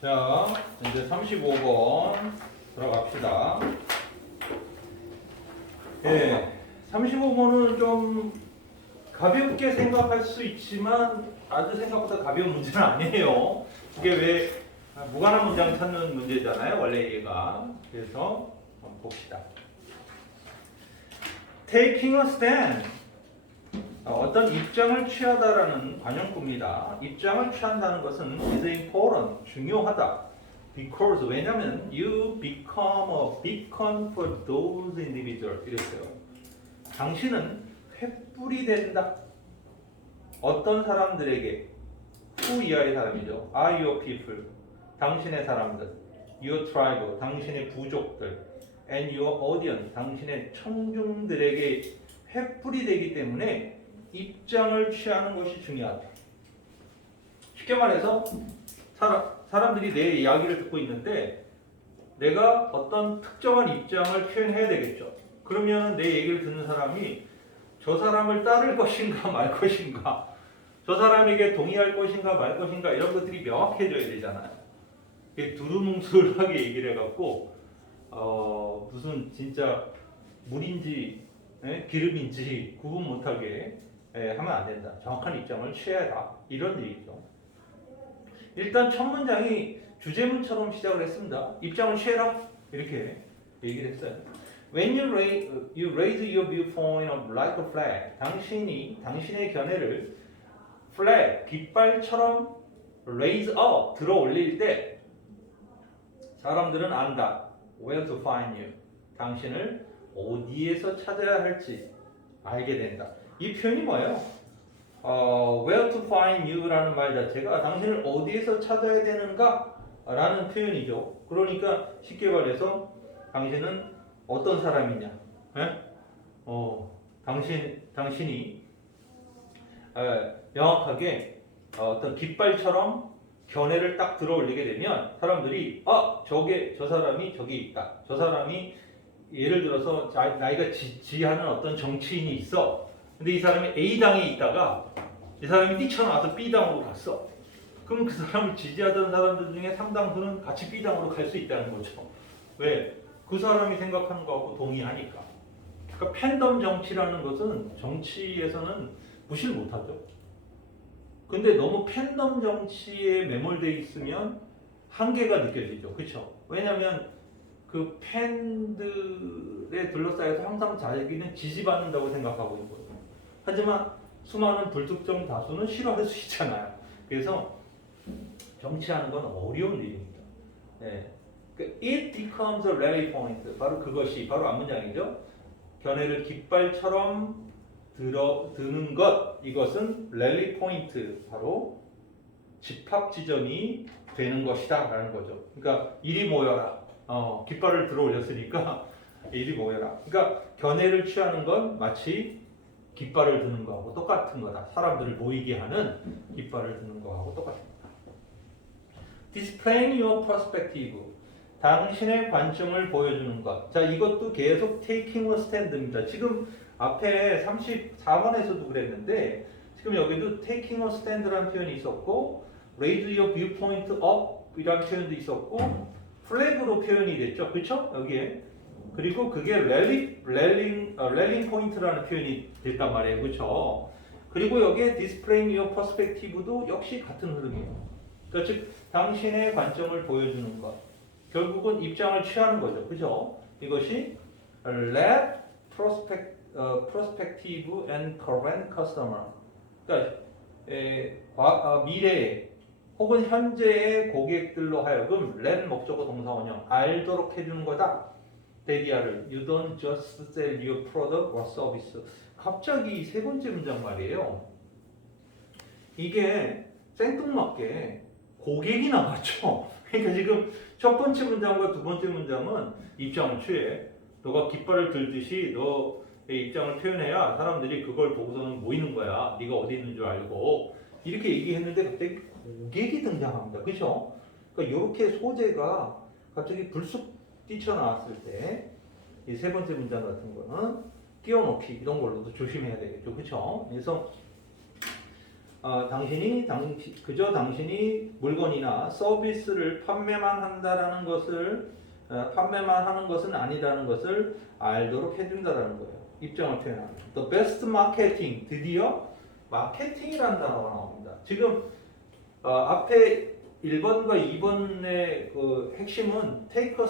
자, 이제 35번 들어갑시다. 예, 35번은 좀 가볍게 생각할 수 있지만 아주 생각보다 가벼운 문제는 아니에요. 이게 왜 무관한 문장 찾는 문제잖아요, 원래 얘가. 그래서 한번 봅시다. Taking a stand. 어떤 입장을 취하다라는 관용구입니다. 입장을 취한다는 것은 is important, 중요하다. Because 왜냐면 you become a beacon for those individuals 이랬어요. 당신은 횃불이 된다. 어떤 사람들에게 who 이하의 사람이죠. are your people. 당신의 사람들. your tribe. 당신의 부족들. and your audience. 당신의 청중들에게 횃불이 되기 때문에 입장을 취하는 것이 중요하다. 쉽게 말해서 사람들이 내 이야기를 듣고 있는데 내가 어떤 특정한 입장을 표현해야 되겠죠. 그러면 내 얘기를 듣는 사람이 저 사람을 따를 것인가 말 것인가, 저 사람에게 동의할 것인가 말 것인가 이런 것들이 명확해져야 되잖아요. 두루뭉술하게 얘기를 해갖고 무슨 진짜 물인지 기름인지 구분 못하게 하면 안 된다. 정확한 입장을 취해야 한다. 이런 얘기죠. 일단 첫 문장이 주제문처럼 시작을 했습니다. 입장을 취해라. 이렇게 얘기를 했어요. When you raise your viewpoint like a flag. 당신의 견해를 flag, 깃발처럼 raise up, 들어 올릴 때 사람들은 안다. Where to find you. 당신을 어디에서 찾아야 할지 알게 된다. 이 표현이 뭐예요? Where to find you라는 말 자체가 당신을 어디에서 찾아야 되는가? 라는 표현이죠. 그러니까 쉽게 말해서 당신은 어떤 사람이냐? 당신이 명확하게 어떤 깃발처럼 견해를 딱 들어 올리게 되면 사람들이 저 사람이 저기 있다. 저 사람이 예를 들어서 나이가 지지하는 어떤 정치인이 있어. 근데 이 사람이 A당에 있다가 이 사람이 뛰쳐나와서 B당으로 갔어. 그럼 그 사람을 지지하던 사람들 중에 상당수는 같이 B당으로 갈 수 있다는 거죠. 왜? 그 사람이 생각하는 거하고 동의하니까. 그러니까 팬덤 정치라는 것은 정치에서는 무시를 못하죠. 근데 너무 팬덤 정치에 매몰되어 있으면 한계가 느껴지죠. 그렇죠? 왜냐하면 그 팬들에 둘러싸여서 항상 자기는 지지받는다고 생각하고 있거든요. 하지만 수많은 불특정 다수는 싫어할 수 있잖아요. 그래서 정치하는 건 어려운 일입니다. 네. It becomes a rally point. 바로 그것이 바로 앞문장이죠. 견해를 깃발처럼 드는 것, 이것은 rally point, 바로 집합 지점이 되는 것이다 라는 거죠. 그러니까 이리 모여라. 깃발을 들어 올렸으니까 이리 모여라. 그러니까 견해를 취하는 건 마치 깃발을 드는 거하고 똑같은 거다. 사람들을 모이게 하는 깃발을 드는 거하고 똑같은 거다. Displaying your perspective. 당신의 관점을 보여주는 것. 자, 이것도 계속 taking a stand입니다. 지금 앞에 34번에서도 그랬는데 지금 여기도 taking a stand라는 표현이 있었고 raise your viewpoint up 이라는 표현도 있었고 flag으로 표현이 됐죠. 그렇죠? 여기에. 그리고 그게 rallying point라는 표현이 됐단 말이에요. 그렇죠? 그리고 여기에 displaying your perspective도 역시 같은 흐름이에요. 그러니까 즉 당신의 관점을 보여주는 것. 결국은 입장을 취하는 거죠. 그죠? 이것이 let prospective and current customer. 그러니까 미래에 혹은 현재의 고객들로 하여금 let 목적어 동사 원형 알도록 해주는 거다. 데디아를 You don't just sell your product or service. 갑자기 세 번째 문장 말이에요. 이게 생뚱맞게 고객이 나왔죠. 그러니까 지금 첫 번째 문장과 두 번째 문장은 입장을 취해. 너가 깃발을 들듯이 너의 입장을 표현해야 사람들이 그걸 보고서는 모이는 거야. 네가 어디 있는 줄 알고. 이렇게 얘기했는데 갑자기 고객이 등장합니다. 그렇죠? 그러니까 이렇게 소재가 갑자기 불쑥 뛰쳐나왔을 때 이 세 번째 문장 같은 거는 띄워넣기 이런 걸로도 조심해야 되겠죠. 그렇죠? 그래서 그저 당신이 물건이나 서비스를 판매만 한다라는 것을 판매만 하는 것은 아니다는 것을 알도록 해준다라는 거예요. 입장을 표현하는. The best marketing. 드디어 마케팅이라는 단어가 나옵니다. 지금 앞에 1번과 2번의 그 핵심은 take a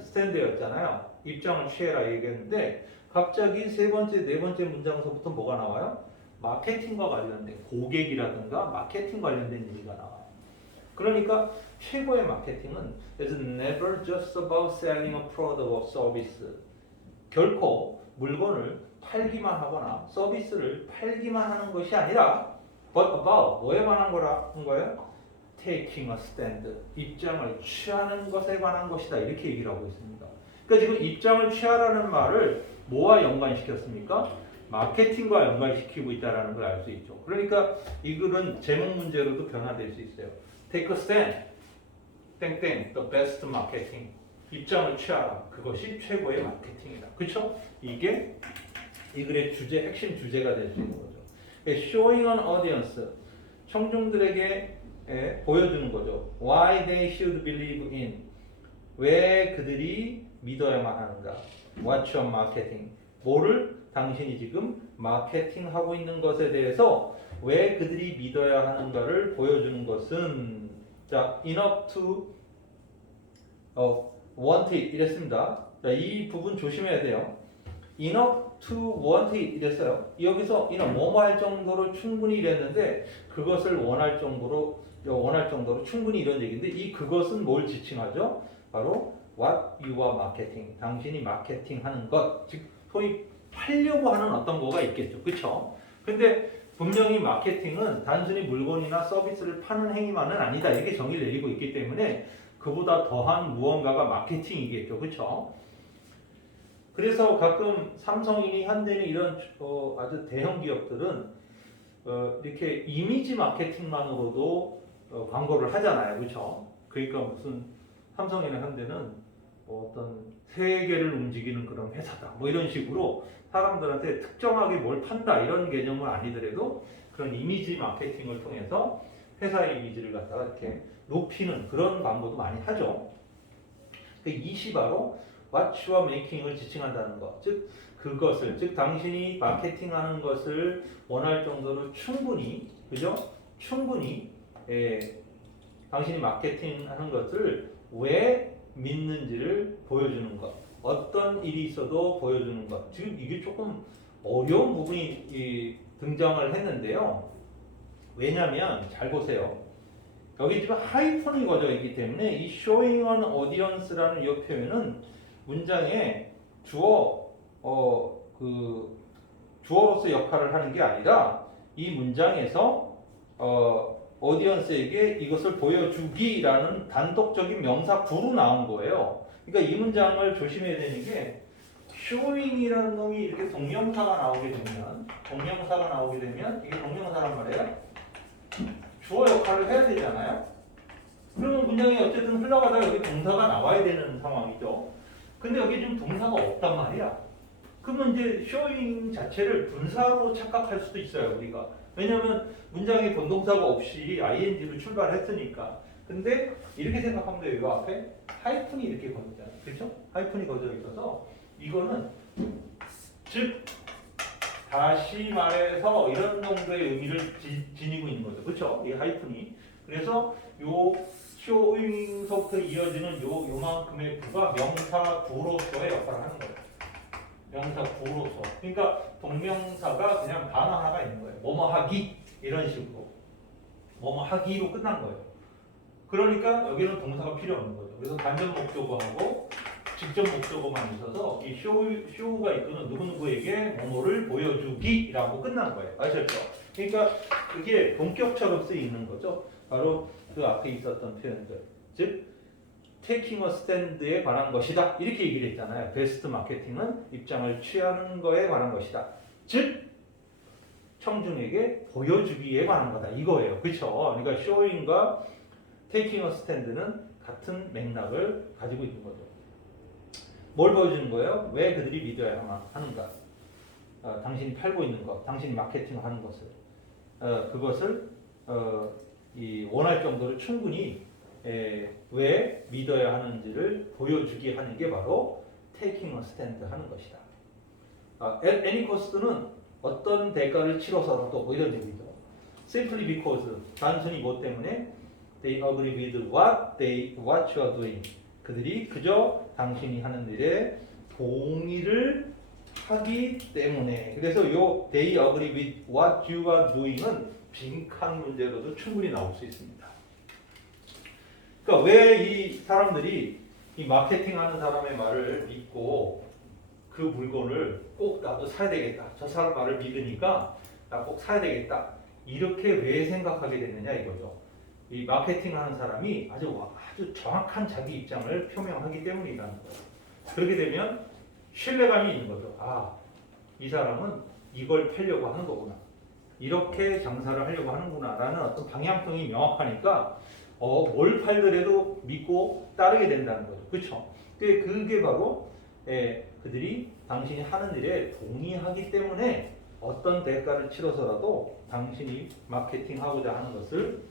stand였잖아요. 입장을 취해라 얘기했는데 갑자기 세 번째, 네 번째 문장서부터 뭐가 나와요? 마케팅과 관련된 고객이라든가 마케팅 관련된 얘기가 나와요. 그러니까 최고의 마케팅은 is never just about selling a product or service. 결코 물건을 팔기만 하거나 서비스를 팔기만 하는 것이 아니라 but about 뭐에 관한 거라는 거예요? taking a stand. 입장을 취하는 것에 관한 것이다. 이렇게 얘기를 하고 있습니다. 그러니까 지금 입장을 취하라는 말을 뭐와 연관시켰습니까? 마케팅과 연관시키고 있다는 걸 알 수 있죠. 그러니까 이 글은 제목 문제로도 변화될 수 있어요. Take a stand. 땡땡. The best marketing. 입장을 취하라. 그것이 최고의 마케팅이다. 그렇죠? 이게 이 글의 주제, 핵심 주제가 될 수 있는 거죠. Showing an audience. 청중들에게 보여주는 거죠. Why they should believe in. 왜 그들이 믿어야만 하는가. What's your marketing. 뭐를 당신이 지금 마케팅하고 있는 것에 대해서 왜 그들이 믿어야 하는가를 보여주는 것은 자, enough to want it 이랬습니다. 자, 이 부분 조심해야 돼요. enough to want it 이랬어요. 여기서 뭐뭐 할 정도로 충분히 이랬는데 그것을 원할 정도로 충분히 이런 얘기인데 이 그것은 뭘 지칭하죠? 바로 what you are marketing. 당신이 마케팅하는 것. 즉 소위 팔려고 하는 어떤 거가 있겠죠. 그렇죠? 근데 분명히 마케팅은 단순히 물건이나 서비스를 파는 행위만은 아니다. 이렇게 정의를 내리고 있기 때문에 그보다 더한 무언가가 마케팅이겠죠. 그렇죠? 그래서 가끔 삼성이니 현대니 이런 아주 대형 기업들은 이렇게 이미지 마케팅만으로도 광고를 하잖아요. 그렇죠? 그러니까 무슨 삼성이나 현대는 어떤 세계를 움직이는 그런 회사다. 뭐 이런 식으로 사람들한테 특정하게 뭘 판다 이런 개념은 아니더라도 그런 이미지 마케팅을 통해서 회사의 이미지를 갖다가 이렇게 높이는 그런 광고도 많이 하죠. 이것이 바로 what you are making을 지칭한다는 것. 즉 그것을 즉 당신이 마케팅하는 것을 원할 정도로 충분히 그죠? 충분히 당신이 마케팅하는 것을 왜 믿는지를 보여주는 것. 어떤 일이 있어도 보여주는 것. 지금 이게 조금 어려운 부분이 등장을 했는데요. 왜냐하면 잘 보세요. 여기 지금 하이폰이 거져 있기 때문에 이 showing an audience라는 이 표현은 문장에 주어로서 역할을 하는 게 아니라 이 문장에서 오디언스에게 이것을 보여주기라는 단독적인 명사 구로 나온 거예요. 그러니까 이 문장을 조심해야 되는 게 showing이라는 놈이 이렇게 동명사가 나오게 되면 이게 동명사란 말이에요. 주어 역할을 해야 되잖아요. 그러면 문장이 어쨌든 흘러가다가 여기 동사가 나와야 되는 상황이죠. 근데 여기 지금 동사가 없단 말이야. 그러면 이제 showing 자체를 분사로 착각할 수도 있어요, 우리가. 왜냐하면 문장에 본동사가 없이 ing로 출발했으니까. 근데 이렇게 생각하면 돼요. 이거 앞에 하이픈이 이렇게 거져 있잖아요. 그렇죠? 하이픈이 거져 있어서 이거는 즉 다시 말해서 이런 정도의 의미를 지니고 있는 거죠. 그렇죠? 이 하이픈이. 그래서 요 쇼잉서부터 이어지는 요만큼의 부가 명사 구로서의 역할을 하는 거예요. 명사 구로서. 그러니까 동명사가 그냥 단어 하나가 있는 거예요. 뭐뭐 하기 이런 식으로. 뭐뭐 하기로 끝난 거예요. 그러니까 여기는 동사가 필요 없는 거죠. 그래서 간접 목적어하고 직접 목적어만 있어서 이 쇼가 이끄는 누구누구에게 뭐뭐를 보여주기라고 끝난 거예요. 아셨죠? 그러니까 그게 본격처럼 쓰이는 거죠. 바로 그 앞에 있었던 표현들. 즉 taking a stand에 관한 것이다. 이렇게 얘기를 했잖아요. 베스트 마케팅은 입장을 취하는 거에 관한 것이다. 즉 청중에게 보여주기에 관한 거다. 이거예요. 그렇죠? 그러니까 showing과 taking a stand는 같은 맥락을 가지고 있는 거죠. 뭘 보여주는 거예요? 왜 그들이 믿어야 하는가? 당신이 팔고 있는 것, 당신이 마케팅하는 것을 그것을 이 원할 정도로 충분히 왜 믿어야 하는지를 보여주게 하는 게 바로 taking a stand 하는 것이다. at any cost는 어떤 대가를 치러서라도 뭐 이런 얘기죠. simply because 단순히 뭐 때문에 they agree with what you are doing. 그들이 그저 당신이 하는 일에 동의를 하기 때문에. 그래서 요 they agree with what you are doing은 빈칸 문제로도 충분히 나올 수 있습니다. 그러니까 왜 이 사람들이 이 마케팅하는 사람의 말을 믿고 그 물건을 꼭 나도 사야 되겠다. 저 사람 말을 믿으니까 나 꼭 사야 되겠다. 이렇게 왜 생각하게 됐느냐 이거죠. 이 마케팅하는 사람이 아주 정확한 자기 입장을 표명하기 때문이라는 거예요. 그렇게 되면 신뢰감이 있는 거죠. 이 사람은 이걸 팔려고 하는 거구나. 이렇게 장사를 하려고 하는구나라는 어떤 방향성이 명확하니까 뭘 팔더라도 믿고 따르게 된다는 거죠. 그렇죠? 그게 바로 그들이 당신이 하는 일에 동의하기 때문에 어떤 대가를 치러서라도 당신이 마케팅하고자 하는 것을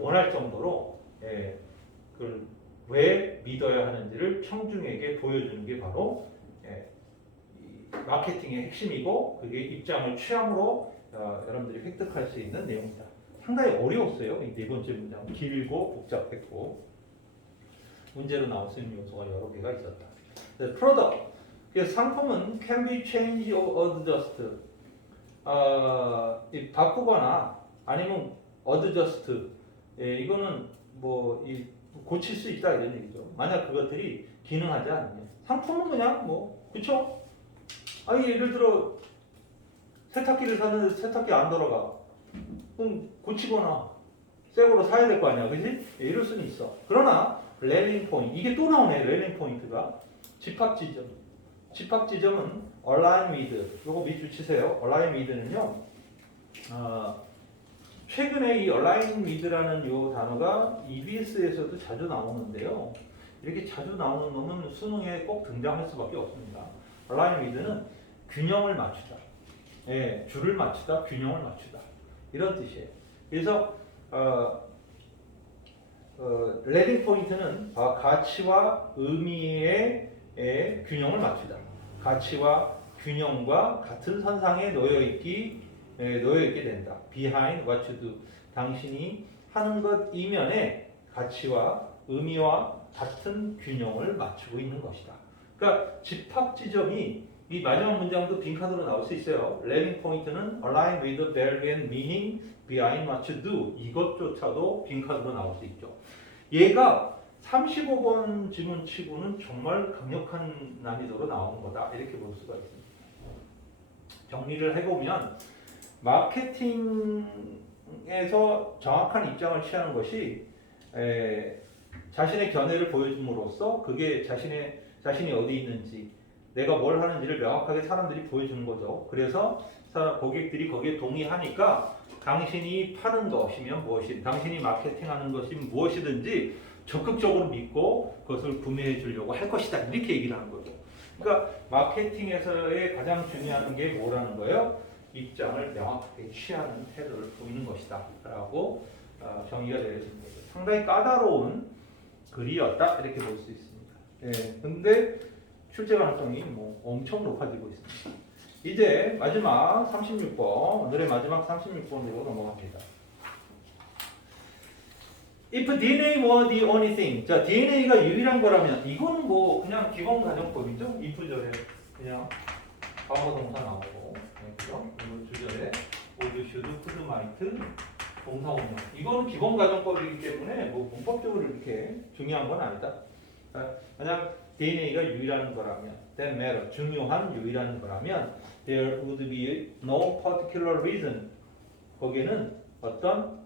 원할 정도로 그걸 왜 믿어야 하는지를 청중에게 보여주는 게 바로 이 마케팅의 핵심이고 그게 입장을 취함으로 여러분들이 획득할 수 있는 내용이다. 상당히 어려웠어요. 이 네 번째 문장 길고 복잡했고 문제로 나올 수 있는 요소가 여러 개가 있었다. product 그래서 상품은 can be changed or adjusted 바꾸거나 아니면 adjust 이거는 고칠 수 있다 이런 얘기죠. 만약 그것들이 기능하지 않으면 상품은 그냥 그쵸? 예를 들어 세탁기를 샀는데 세탁기 안 돌아가. 그럼 고치거나 새 거로 사야 될 거 아니야, 그지? 이럴 수는 있어. 그러나 랠링 포인트 이게 또 나오네. 랠링 포인트가 집합 지점은 align with 요거 밑줄 치세요. align with는요. 최근에 이 align with라는 요 단어가 EBS에서도 자주 나오는데요. 이렇게 자주 나오는 놈은 수능에 꼭 등장할 수밖에 없습니다. align with는 균형을 맞추다. 줄을 맞추다, 균형을 맞추다. 이런 뜻이에요. 그래서 레딩 포인트는 가치와 의미의 균형을 맞추다. 가치와 균형과 같은 선상에 놓여 있게 된다. Behind what you do. 당신이 하는 것 이면에 가치와 의미와 같은 균형을 맞추고 있는 것이다. 그러니까 집합 지점이 이 마지막 문장도 빈칸으로 나올 수 있어요. 레딩 포인트는 align with the value and meaning behind what you do. 이것조차도 빈칸으로 나올 수 있죠. 얘가 35번 지문 치고는 정말 강력한 난이도로 나오는 거다. 이렇게 볼 수가 있습니다. 정리를 해보면 마케팅에서 정확한 입장을 취하는 것이 자신의 견해를 보여줌으로써 그게 자신이 어디 있는지 내가 뭘 하는지를 명확하게 사람들이 보여주는 거죠. 그래서 고객들이 거기에 동의하니까 당신이 파는 것이면 무엇이든 당신이 마케팅하는 것이 무엇이든지 적극적으로 믿고 그것을 구매해 주려고 할 것이다. 이렇게 얘기를 하는 거죠. 그러니까 마케팅에서의 가장 중요한 게 뭐라는 거예요? 입장을 명확하게 취하는 태도를 보이는 것이다 라고 정의가 되어진 거죠. 상당히 까다로운 글이었다 이렇게 볼 수 있습니다. 근데 출제 가능성이 엄청 높아지고 있습니다. 이제 마지막 36번 오늘의 마지막 36번으로 넘어갑니다. If DNA were the only thing. 자, DNA가 유일한 거라면 이거는 그냥 기본 가정법이죠. if절에 그냥 과거 동사 나오고 그죠? 그리고 주절에 would, should, could, might 동사 원형. 이거는 기본 가정법이기 때문에 문법적으로 이렇게 중요한 건 아니다. 만약 DNA가 유일한 거라면 that matter 중요한 유일한 거라면 there would be no particular reason 거기에는 어떤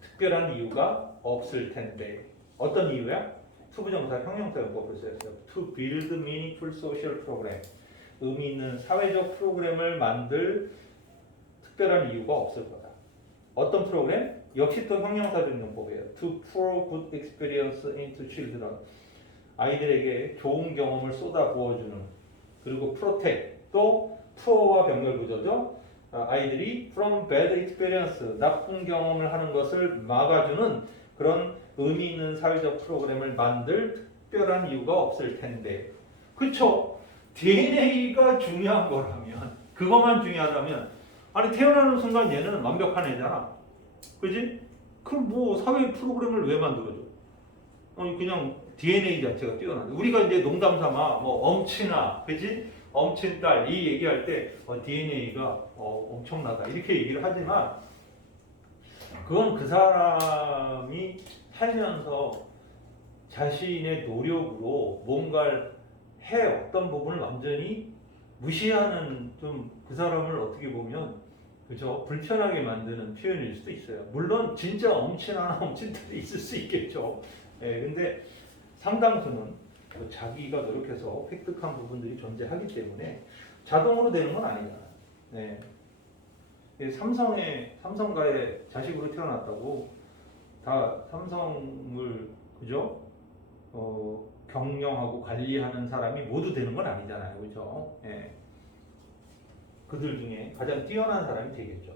특별한 이유가 없을 텐데 어떤 이유야? 투부정사 형용사 용법을 써요. To build meaningful social program 의미 있는 사회적 프로그램을 만들 특별한 이유가 없을 거다. 어떤 프로그램? 역시 또 형용사적 용법이에요. To pour good experience into children 아이들에게 좋은 경험을 쏟아 부어주는 그리고 protect 또 pure와 병렬 구조죠. 아이들이 from bad experience, 나쁜 경험을 하는 것을 막아주는 그런 의미 있는 사회적 프로그램을 만들 특별한 이유가 없을 텐데. 그쵸? DNA가 중요한 거라면, 그것만 중요하다면, 아니 태어나는 순간 얘는 완벽한 애잖아. 그지? 그럼 뭐 사회 프로그램을 왜 만들어줘? 아니 그냥 DNA 자체가 뛰어난다. 우리가 이제 농담 삼아 뭐 엄친아, 그지? 엄친딸 이 얘기할 때 DNA가 엄청나다 이렇게 얘기를 하지만 그건 그 사람이 살면서 자신의 노력으로 뭔가를 해 어떤 부분을 완전히 무시하는 좀 그 사람을 어떻게 보면 그죠? 불편하게 만드는 표현일 수도 있어요. 물론 진짜 엄친아나 엄친딸이 있을 수 있겠죠. 예, 근데 상당수는 자기가 노력해서 획득한 부분들이 존재하기 때문에 자동으로 되는 건 아니잖아요. 네. 삼성가의 자식으로 태어났다고 다 삼성을 그죠? 경영하고 관리하는 사람이 모두 되는 건 아니잖아요, 그죠? 예. 그들 중에 가장 뛰어난 사람이 되겠죠.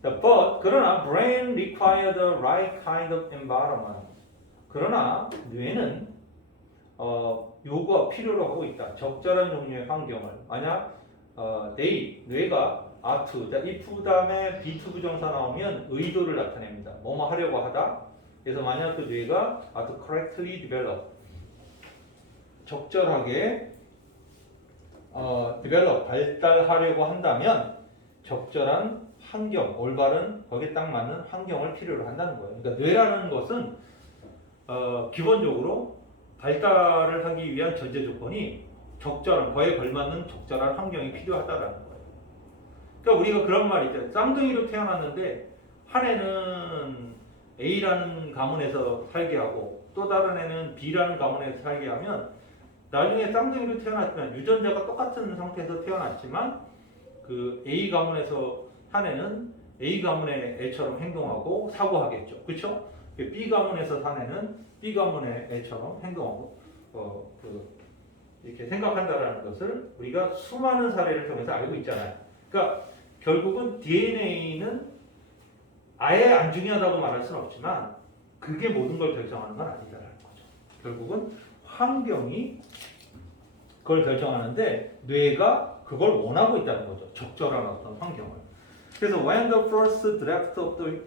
But 그러나 brain require the right kind of environment. 그러나 뇌는 요구가 필요로 하고 있다. 적절한 종류의 환경을. 만약 뇌가 are to, if 다음에 be to 부정사 나오면 의도를 나타냅니다. 뭐뭐 하려고 하다. 그래서 만약 그 뇌가 are to correctly develop, 적절하게 develop, 발달하려고 한다면 적절한 환경, 올바른 거기에 딱 맞는 환경을 필요로 한다는 거예요. 그러니까 뇌라는 것은 기본적으로 발달을 하기 위한 전제 조건이 적절한, 거에 걸맞는 적절한 환경이 필요하다라는 거예요. 그러니까 우리가 그런 말이 있잖아요. 쌍둥이로 태어났는데 한 애는 A라는 가문에서 살게 하고 또 다른 애는 B라는 가문에서 살게 하면 나중에 쌍둥이로 태어났지만 유전자가 똑같은 상태에서 태어났지만 그 A 가문에서 한 애는 A 가문의 애처럼 행동하고 사고하겠죠. 그렇죠? B 가문에서 산 애는 B 가문의 애처럼 행동하고 이렇게 생각한다라는 것을 우리가 수많은 사례를 통해서 알고 있잖아요. 그러니까 결국은 DNA는 아예 안 중요하다고 말할 수는 없지만 그게 모든 걸 결정하는 건 아니다라는 거죠. 결국은 환경이 그걸 결정하는데 뇌가 그걸 원하고 있다는 거죠. 적절한 어떤 환경을. 그래서 when the first draft of the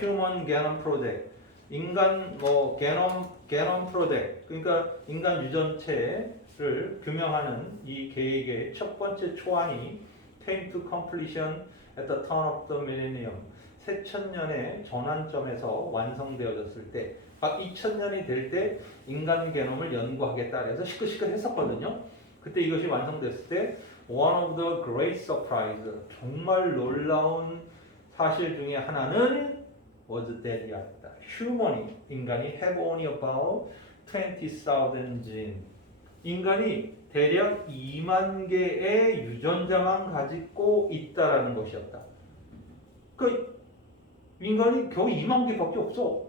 human genome project, 인간 게놈 프로젝트, 그러니까 인간 유전체를 규명하는 이 계획의 첫 번째 초안이 came to completion at the turn of the millennium, 새천년의 전환점에서 완성되어졌을 때, 막 2000년이 될 때 인간 게놈을 연구하겠다 그래서 시끌시끌 했었거든요. 그때 이것이 완성됐을 때 one of the great surprise, 정말 놀라운 사실 중에 하나는 was that이었다. 휴먼이, 인간이 have only about 20,000 genes. 인간이 대략 2만 개의 유전자만 가지고 있다라는 것이었다. 그 인간이 겨우 2만 개밖에 없어.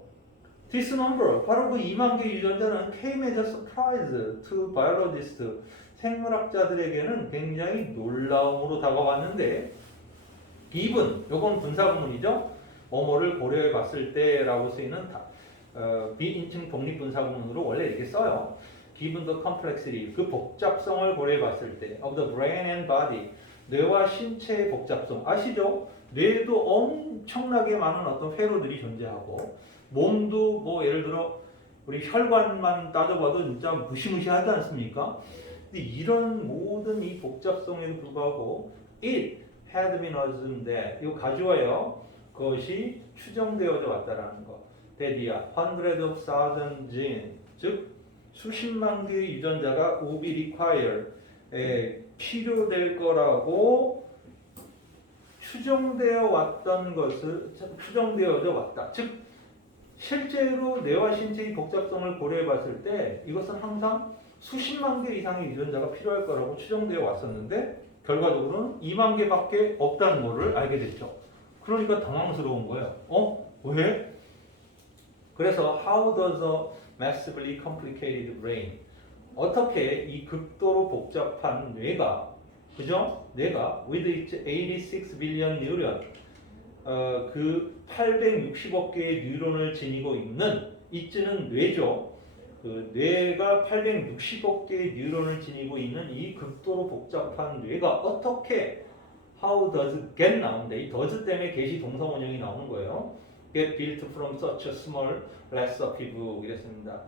This number, 바로 그 2만 개 유전자는 came as a surprise to biologists. 생물학자들에게는 굉장히 놀라움으로 다가왔는데, given, 요건 분사구문이죠. 뭐뭐를 고려해 봤을 때라고 쓰이는 비인칭 독립분사구문으로 원래 이렇게 써요. Given the complexity, 그 복잡성을 고려해 봤을 때, of the brain and body, 뇌와 신체의 복잡성. 아시죠? 뇌에도 엄청나게 많은 어떤 회로들이 존재하고, 몸도 뭐 예를 들어 우리 혈관만 따져봐도 진짜 무시무시하지 않습니까? 근데 이런 모든 이 복잡성에도 불구하고 it had been assumed that, 이거 가져와요. 그것이 추정되어져 왔다라는 거. that이야, hundreds of thousand genes, 즉 수십만 개의 유전자가 would be required, 필요될 거라고 추정되어 왔던 것을 추정되어져 왔다. 즉 실제로 뇌와 신체의 복잡성을 고려해 봤을 때 이것은 항상 수십만 개 이상의 유전자가 필요할 거라고 추정되어 왔었는데 결과적으로는 2만 개밖에 없다는 것을 알게 됐죠. 그러니까 당황스러운 거예요. 왜? 그래서 how does a massively complicated brain, 어떻게 이 극도로 복잡한 뇌가 그죠? 뇌가 with its 86 billion neuron 그 860억 개의 뉴런을 지니고 있는 it는 뇌죠. 그 뇌가 860억 개의 뉴런을 지니고 있는 이 극도로 복잡한 뇌가 어떻게 how does get 나오는데 이 does 때문에 get이 동사 원형이 나오는 거예요. get built from such a small recipe book 이랬습니다.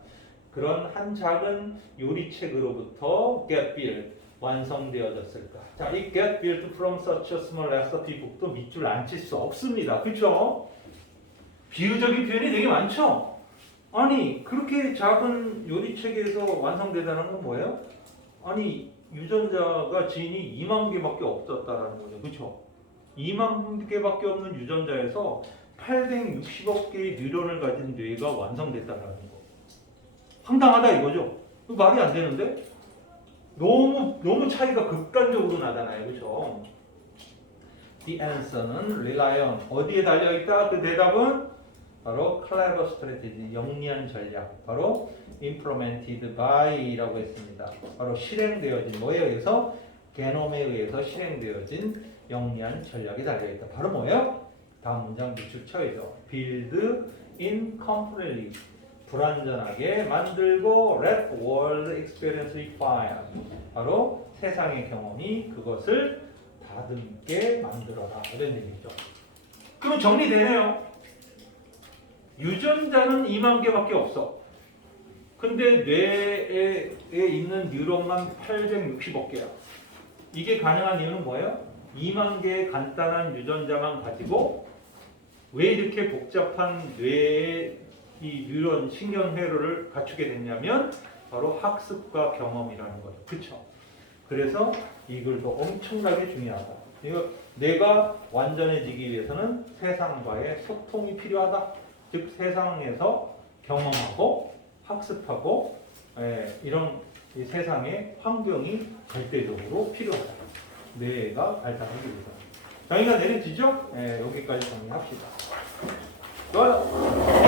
그런 한 작은 요리책으로부터 get built 완성되어졌을까? 자, 이 get built from such a small recipe book도 밑줄 안 칠 수 없습니다. 그렇죠? 비유적인 표현이 되게 많죠? 아니, 그렇게 작은 요리책에서 완성되다는 건 뭐예요? 아니, 유전자가 진이 2만 개밖에 없었다라는 거죠. 그렇죠? 2만 개밖에 없는 유전자에서 860억 개의 뉴런을 가진 뇌가 완성됐다라는 거. 황당하다 이거죠? 말이 안 되는데? 너무 차이가 극단적으로 나잖아요. 그렇죠? The answer는 rely on 어디에 달려있다? 그 대답은 바로 clever strategy, 영리한 전략, 바로 implemented by라고 했습니다. 바로 실행되어진 뭐에 의해서? 게놈에 의해서 실행되어진 영리한 전략이 달려있다. 바로 뭐예요? 다음 문장 밑줄 쳐야죠. build in completely 불완전하게 만들고 let world experience refine 바로 세상의 경험이 그것을 다듬게 만들어라 이런 얘기죠. 그럼 정리되네요. 유전자는 2만 개밖에 없어. 근데 뇌에 있는 뉴런만 860억 개야. 이게 가능한 이유는 뭐예요? 2만 개의 간단한 유전자만 가지고 왜 이렇게 복잡한 뇌의 이 뉴런 신경회로를 갖추게 됐냐면 바로 학습과 경험이라는 거죠. 그렇죠? 그래서 이글도 엄청나게 중요하다. 이거 내가 완전해지기 위해서는 세상과의 소통이 필요하다. 즉 세상에서 경험하고 학습하고 이런 이 세상의 환경이 절대적으로 필요하다. 뇌가 발달하기 위해서. 정의가 내려지죠? 여기까지 정리합시다. 좋아요.